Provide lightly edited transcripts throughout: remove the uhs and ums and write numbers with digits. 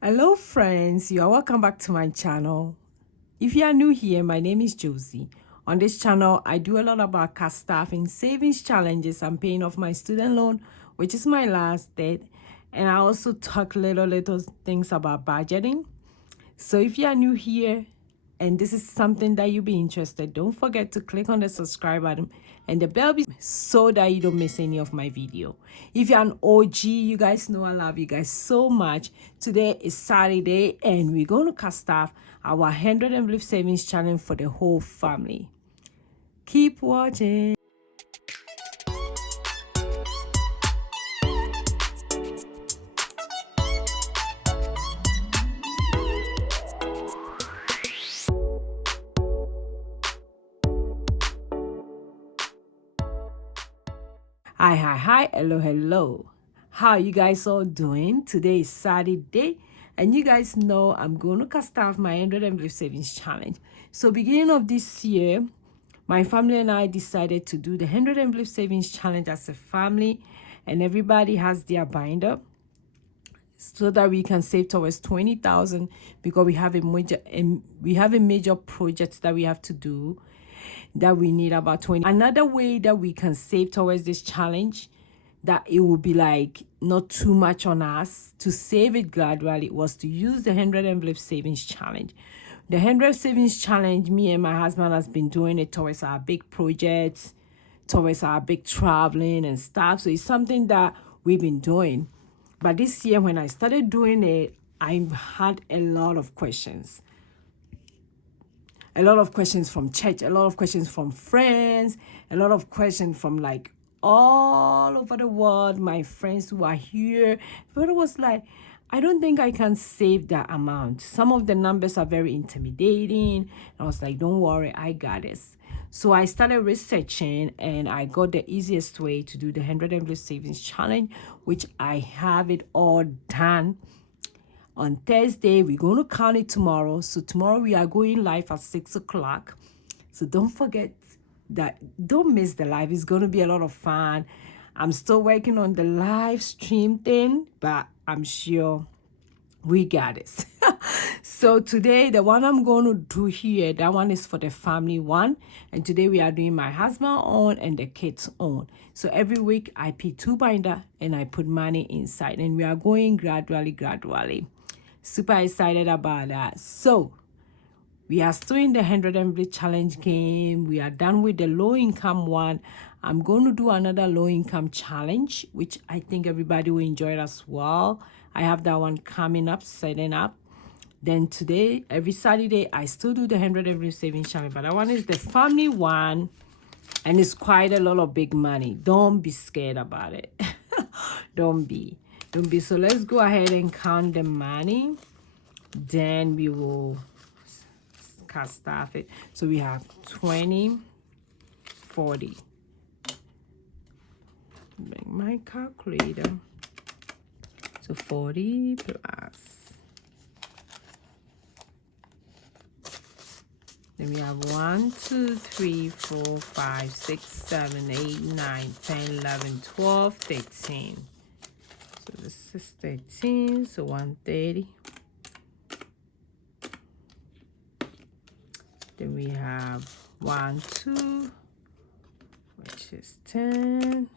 Hello friends, you are welcome back to my channel. If you are new here, my name is Josy. On this channel, I do a lot about cash staffing, savings challenges, and paying off my student loan, which is my last debt. And I also talk little things about budgeting. So if you are new here and this is something that you'll be interested, don't forget to click on the subscribe button and the bell so that you don't miss any of my video. If you're an OG, you guys know I love you guys so much. Today is Saturday and we're going to cast off our 100 envelope savings challenge for the whole family. Keep watching. Hi, hello. How you guys all doing? Today is Saturday, and you guys know I'm going to cast off my 100 envelope savings challenge. So beginning of this year, my family and I decided to do the 100 envelope savings challenge as a family, and everybody has their binder so that we can save towards 20,000 because we have a major project that we have to do that we need about 20. Another way that we can save towards this challenge that it will be like not too much on us to save it gradually was to use the 100 envelope savings challenge. The 100 savings challenge, me and my husband has been doing it towards our big projects, towards our big traveling and stuff. So it's something that we've been doing. But this year when I started doing it, I had a lot of questions. A lot of questions from church, a lot of questions from friends, a lot of questions from like all over the world, my friends who are here. But it was like, I don't think I can save that amount. Some of the numbers are very intimidating. I was like, don't worry, I got this. So I started researching and I got the easiest way to do the 100 envelope savings challenge, which I have it all done. On Thursday, we're going to count it tomorrow. So tomorrow we are going live at 6 o'clock. So don't forget that, don't miss the live. It's going to be a lot of fun. I'm still working on the live stream thing, but I'm sure we got this. So today, the one I'm going to do here, that one is for the family one. And today we are doing my husband on and the kids on. So every week I pick two binder and I put money inside. And we are going gradually. Super excited about that. So we are still in the 100 envelope challenge game. We are done with the low income one. I'm going to do another low income challenge, which I think everybody will enjoy it as well. I have that one coming up, setting up. Then today, every Saturday, I still do the 100 envelope savings challenge, but that one is the family one, and it's quite a lot of big money. Don't be scared about it. Don't be. So let's go ahead and count the money. Then we will cast off it. So we have 20, 40. Bring my calculator. So 40 plus. Then we have 1, 2, 3, 4, 5, 6, 7, 8, 9, 10, 11, 12, 13. So this is 13, so 130. Then we have 1, 2, which is 10.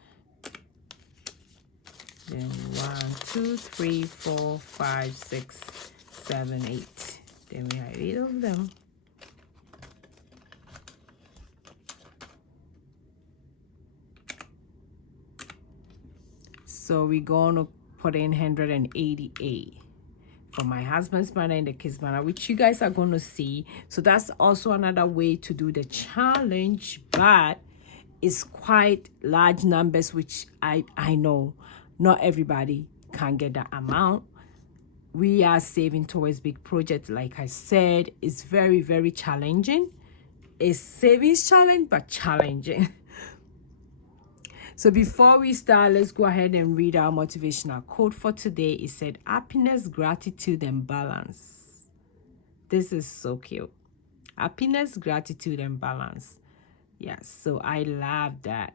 Then 1, 2, 3, 4, 5, 6, 7, 8. Then we have 8 of them. So we're going to put in 188 for my husband's banner and the kids' banner, which you guys are going to see. So that's also another way to do the challenge, but it's quite large numbers, which I know not everybody can get that amount. We are saving towards big projects. Like I said, it's very challenging. It's savings challenge, but challenging. So before we start, let's go ahead and read our motivational quote for today. It said, happiness, gratitude, and balance. This is so cute. Happiness, gratitude, and balance. Yes, so I love that.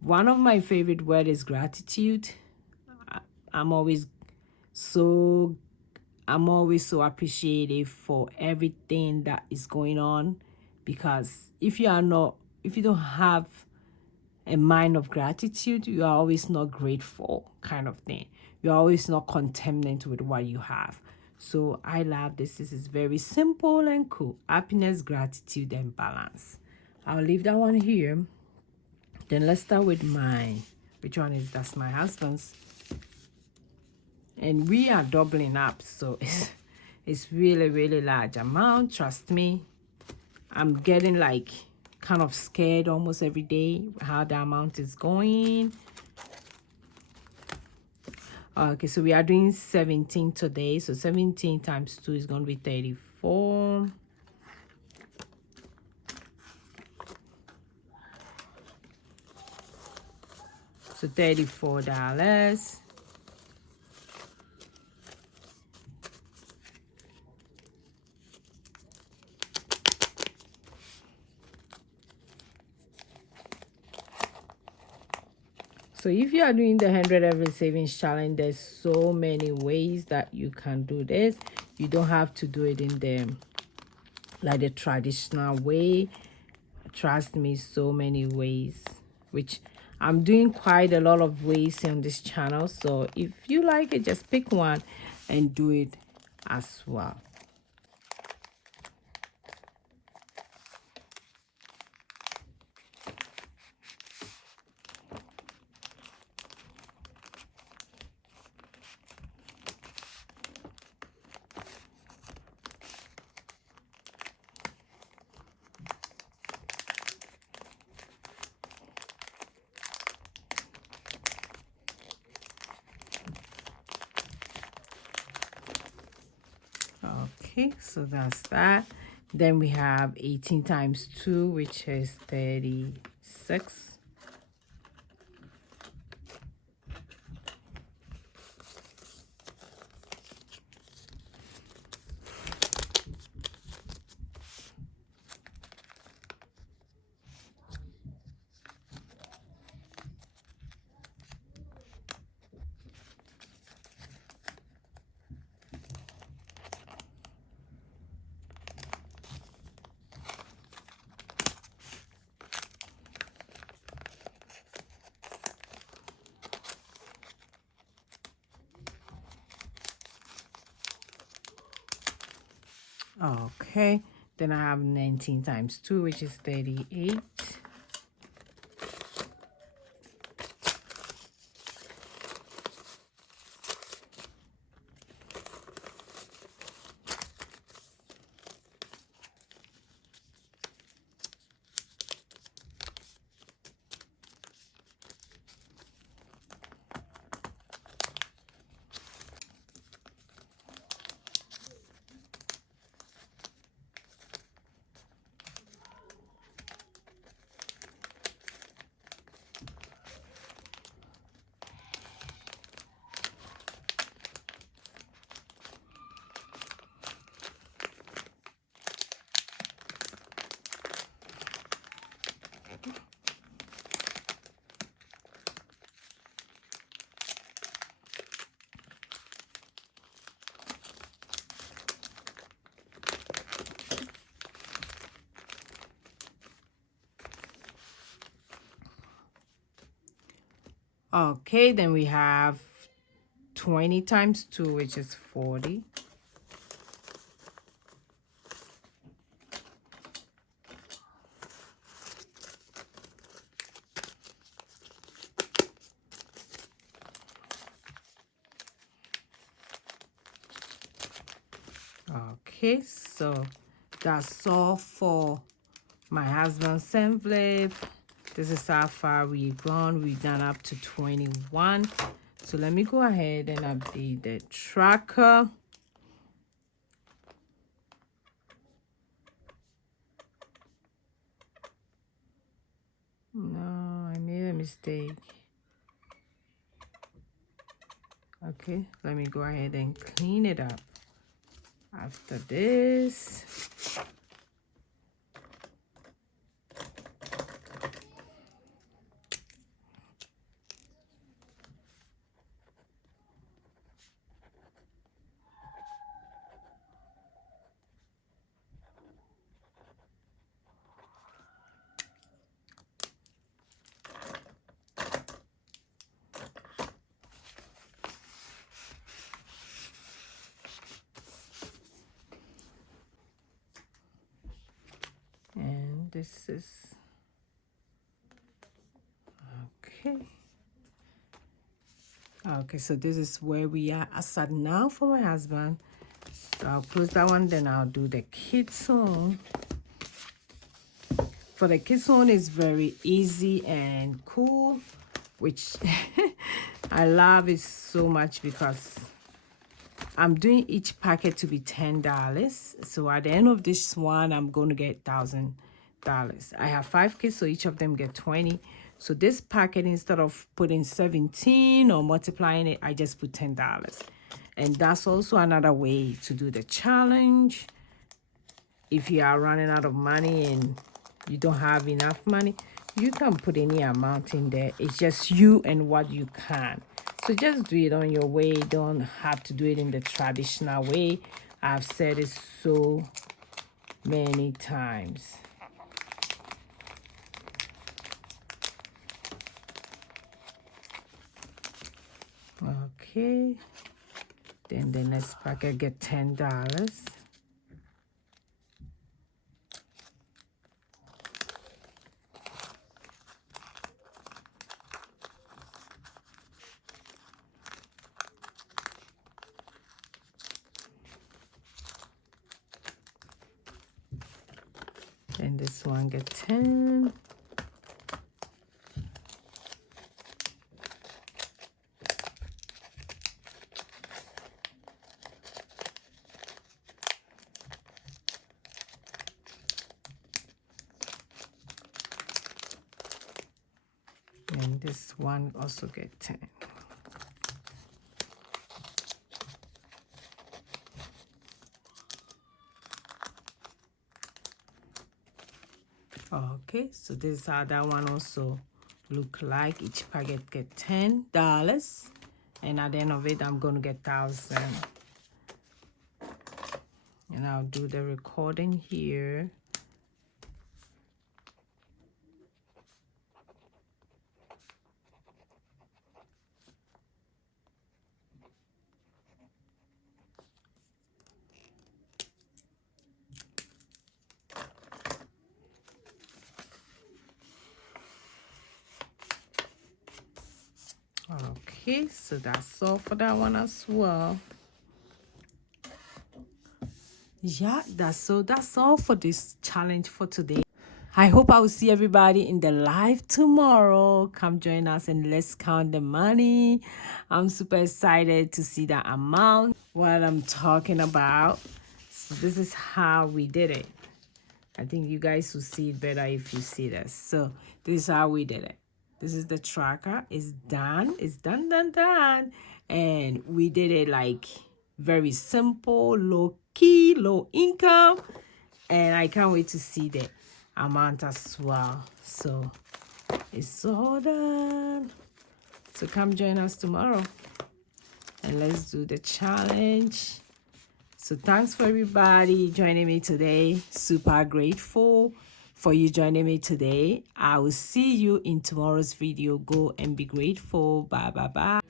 One of my favorite words is gratitude. I'm always so I'm always so appreciative for everything that is going on, because if you don't have a mind of gratitude, you are always not grateful, kind of thing. You're always not content with what you have. So I love this. This is very simple and cool. Happiness, gratitude, and balance. I'll leave that one here. Then let's start with mine. Which one is that's my husband's? And we are doubling up, so it's really large amount. Trust me, I'm getting like kind of scared almost every day how the amount is going. Okay, so we are doing 17 today, so 17 times 2 is going to be 34. So $34. So if you are doing the 100 every savings challenge, there's so many ways that you can do this. You don't have to do it in the traditional way. Trust me, so many ways, which I'm doing quite a lot of ways on this channel. So if you like it, just pick one and do it as well. Okay, so that's that. Then we have 18 times 2, which is 36. Okay, then I have 19 times 2, which is 38. Okay, then we have 20 times 2, which is 40. Okay, so that's all for my husband's envelope. This is how far we've gone. We've done up to 21. So let me go ahead and update the tracker. No, I made a mistake. Okay, let me go ahead and clean it up after this. this is okay. Okay, so this is where we are at now for my husband. So I'll close that one, then I'll do the kids one. For the kids one, it's very easy and cool, which I love it so much because I'm doing each packet to be $10. So at the end of this one, I'm going to get $1,000. I have 5 kids, so each of them get 20. So this packet, instead of putting 17 or multiplying it, I just put $10. And that's also another way to do the challenge. If you are running out of money and you don't have enough money, you can put any amount in there. It's just you and what you can. So just do it on your way. Don't have to do it in the traditional way. I've said it so many times. Okay. Then the next packet get $10. And this one get 10. And this one also get 10. Okay, so this is how that one also look like. Each packet get $10, and at the end of it, I'm going to get 1,000. And I'll do the recording here. Okay, so that's all for that one as well. Yeah, that's all for this challenge for today. I hope I will see everybody in the live tomorrow. Come join us and let's count the money. I'm super excited to see the amount, what I'm talking about. So this is how we did it. I think you guys will see it better if you see this. So this is how we did it. This is the tracker. It's done. It's done. And we did it like very simple, low key, low income. And I can't wait to see the amount as well. So it's all done. So come join us tomorrow and let's do the challenge. So thanks for everybody joining me today. Super grateful for you joining me today. I will see you in tomorrow's video. Go and be grateful. Bye.